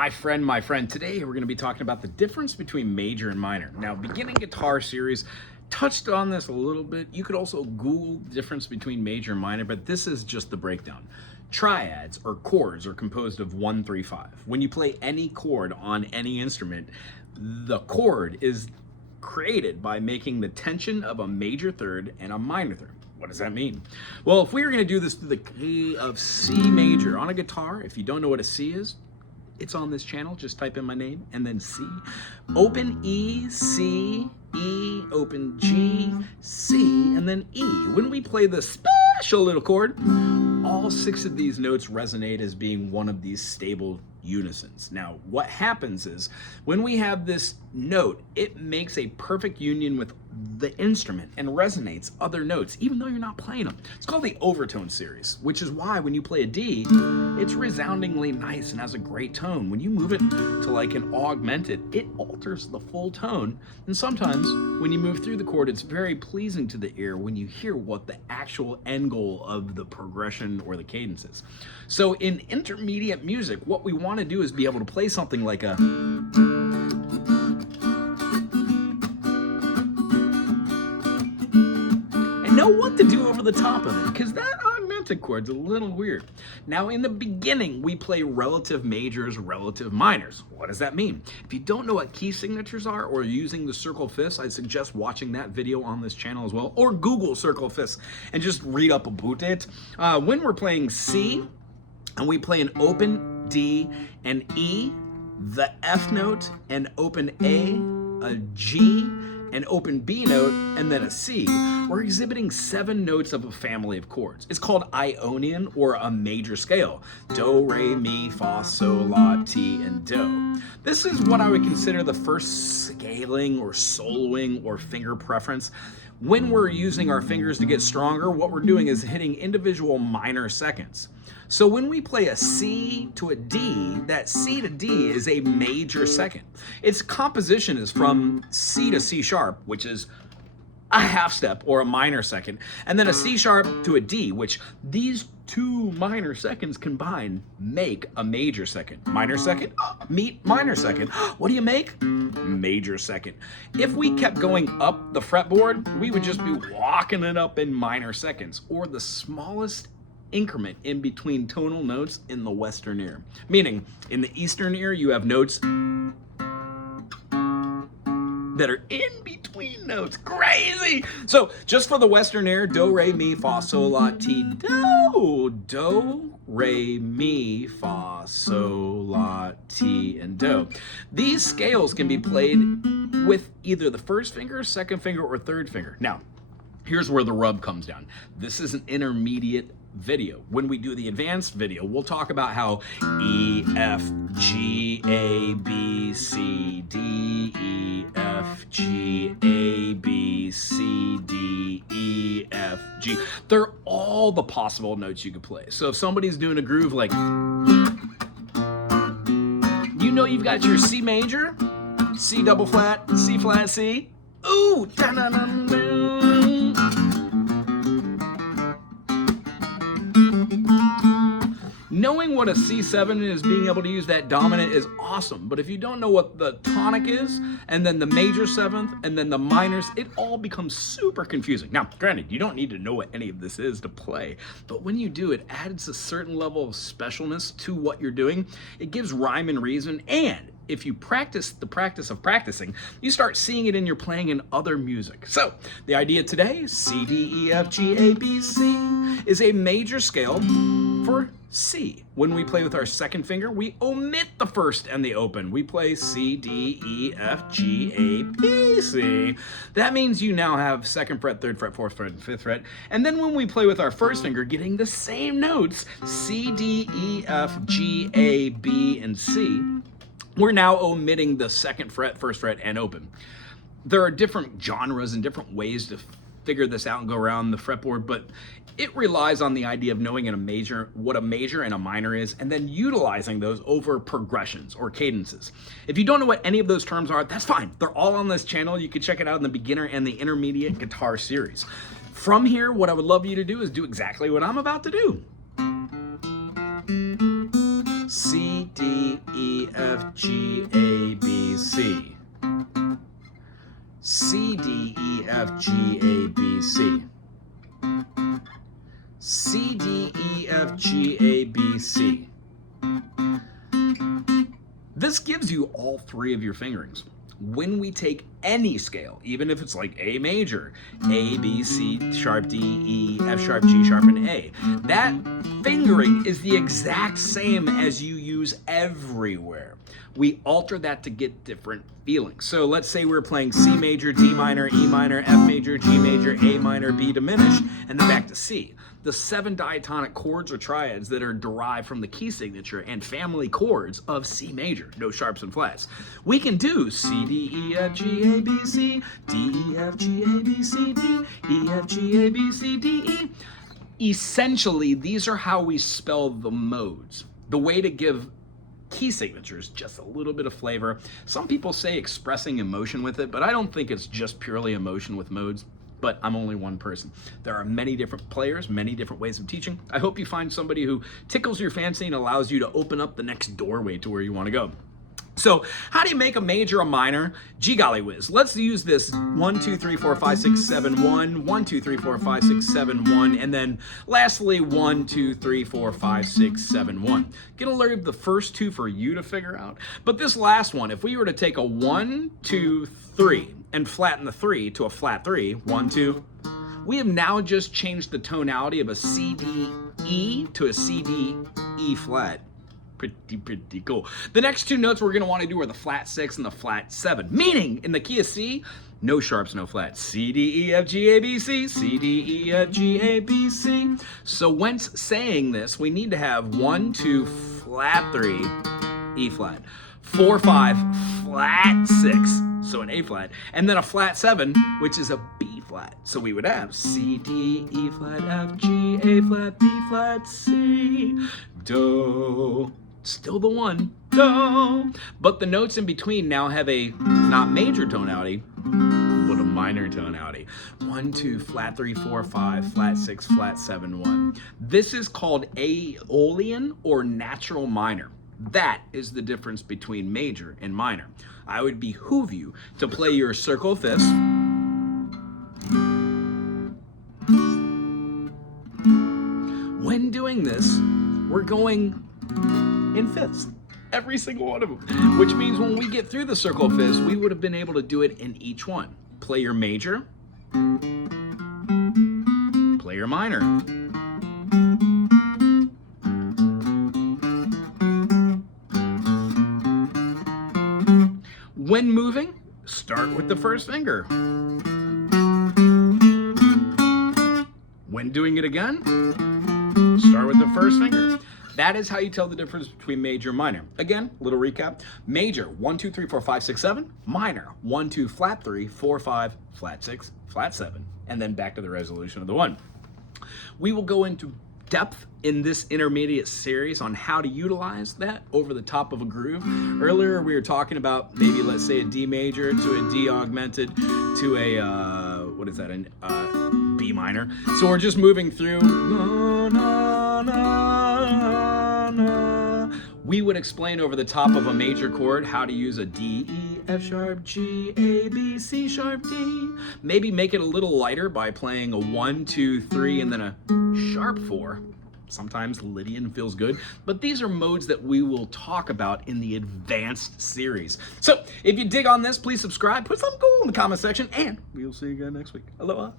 My friend, today we're going to be talking about the difference between major and minor. Now, beginning guitar series touched on this a little bit. You could also Google the difference between major and minor, but this is just the breakdown. Triads or chords are composed of 1, 3, 5. When you play any chord on any instrument, the chord is created by making the tension of a major third and a minor third. What does that mean? Well, if we were going to do this through the key of C major on a guitar, if you don't know what a C is, it's on this channel. Just type in my name and then C. Open E, C, E, open G, C, and then E. When we play the special little chord, all 6 of these notes resonate as being one of these stable unisons. Now, what happens is when we have this note, it makes a perfect union with the instrument and resonates other notes, even though you're not playing them. It's called the overtone series, which is why when you play a D, it's resoundingly nice and has a great tone. When you move it to like an augmented, it alters the full tone. And sometimes when you move through the chord, it's very pleasing to the ear when you hear what the actual end goal of the progression or the cadence is. So in intermediate music, what we want to do is be able to play something like a and know what to do over the top of it, because that augmented chord's a little weird. Now, in the beginning, we play relative majors, relative minors. What does that mean? If you don't know what key signatures are or using the circle fifths, I suggest watching that video on this channel as well, or Google circle fifths and just read up about it. When we're playing C and we play an open D and E, the F note, and open A, G, an open B note, and then a C, we're exhibiting 7 notes of a family of chords. It's called Ionian or a major scale. Do, re, mi, fa, sol, la, ti, and do. This is what I would consider the first scaling or soloing or finger preference. When we're using our fingers to get stronger, what we're doing is hitting individual minor seconds. So when we play a C to a D, that C to D is a major second. Its composition is from C to C sharp, which is a half step or a minor second, and then a C sharp to a D, which these 2 minor seconds combined make a major second. Minor second, meet minor second. What do you make? Major second. If we kept going up the fretboard, we would just be walking it up in minor seconds, or the smallest increment in between tonal notes in the western ear. Meaning, in the eastern ear, you have notes that are in between notes. Crazy! So, just for the western ear, do, re, mi, fa, sol, la, ti, do. Do, re, mi, fa, sol, la, ti, and do. These scales can be played with either the first finger, second finger, or third finger. Now, here's where the rub comes down. This is an intermediate video. When we do the advanced video, we'll talk about how E, F, G, A, B, C, D, E, F, G, A, B, C, D, E, F, G. They're all the possible notes you could play. So if somebody's doing a groove like, you know you've got your C major, C double flat, C. Ooh, da-na-na-na. Knowing what a C7 is, being able to use that dominant is awesome. But if you don't know what the tonic is, and then the major 7th, and then the minors, it all becomes super confusing. Now, granted, you don't need to know what any of this is to play, but when you do, it adds a certain level of specialness to what you're doing. It gives rhyme and reason, and if you practice the practice of practicing, you start seeing it in your playing in other music. So, the idea today, C, D, E, F, G, A, B, C, is a major scale for C. When we play with our second finger, we omit the first and the open. We play C, D, E, F, G, A, B, C. That means you now have 2nd fret, 3rd fret, 4th fret, and 5th fret. And then when we play with our first finger, getting the same notes, C, D, E, F, G, A, B, and C, we're now omitting the 2nd fret, 1st fret, and open. There are different genres and different ways to figure this out and go around the fretboard, but it relies on the idea of knowing what a major and a minor is, and then utilizing those over progressions or cadences. If you don't know what any of those terms are, that's fine. They're all on this channel. You can check it out in the beginner and the intermediate guitar series. From here, what I would love you to do is do exactly what I'm about to do. C, C, D, E, F, G, A, B, C. C, D, E, F, G, A, B, C. C, D, E, F, G, A, B, C. This gives you all three of your fingerings. When we take any scale, even if it's like A major, A, B, C, sharp, D, E, F sharp, G sharp, and A, that fingering is the exact same as you use everywhere. We alter that to get different feelings. So let's say we're playing C major, D minor, E minor, F major, G major, A minor, B diminished, and then back to C. The 7 diatonic chords or triads that are derived from the key signature and family chords of C major, no sharps and flats. We can do C, D, E, F, G, A, B, C, D, E, F, G, A, B, C, D, E, F, G, A, B, C, D, E. Essentially, these are how we spell the modes. The way to give key signatures just a little bit of flavor. Some people say expressing emotion with it, but I don't think it's just purely emotion with modes. But I'm only one person. There are many different players, many different ways of teaching. I hope you find somebody who tickles your fancy and allows you to open up the next doorway to where you want to go. So how do you make a major a minor? Gee golly whiz. Let's use this 1, 2, 3, 4, 5, 6, 7, 1, 1, 2, 3, 4, 5, 6, 7, 1, and then lastly 1, 2, 3, 4, 5, 6, 7, 1. Gonna leave the first two for you to figure out. But this last one, if we were to take a 1, 2, 3 and flatten the 3 to a flat 3, 1, 2, we have now just changed the tonality of a C, D, E to a C, D, E flat. Pretty cool. The next two notes we're going to want to do are the flat 6 and the flat 7, meaning in the key of C, no sharps, no flats. C, D, E, F, G, A, B, C, C, D, E, F, G, A, B, C. So when saying this, we need to have 1, 2, flat 3, E flat, 4, 5, flat 6, so an A flat, and then a flat 7, which is a B flat. So we would have C, D, E flat, F, G, A flat, B flat, C, Do. Still the 1, Do. But the notes in between now have a not major tonality, but a minor tonality. 1, 2, flat 3, 4, 5, flat 6, flat 7, 1. This is called Aeolian or natural minor. That is the difference between major and minor. I would behoove you to play your circle fifths. When doing this, we're going in fifths, every single one of them, which means when we get through the circle fifths, we would have been able to do it in each one. Play your major, play your minor. When moving, start with the first finger. When doing it again, start with the first finger. That is how you tell the difference between major and minor. Again, little recap. Major, 1, 2, 3, 4, 5, 6, 7. Minor, 1, 2, flat 3, 4, 5, flat 6, flat 7. And then back to the resolution of the 1. We will go into depth in this intermediate series on how to utilize that over the top of a groove. Earlier we were talking about maybe, let's say, a D major to a D augmented to a B minor. So we're just moving through. We would explain over the top of a major chord how to use a D, E, F sharp, G, A, B, C sharp, D. Maybe make it a little lighter by playing a 1, 2, 3, and then a sharp 4. Sometimes Lydian feels good, but these are modes that we will talk about in the advanced series. So if you dig on this, please subscribe, put something cool in the comment section, and we will see you again next week. Aloha.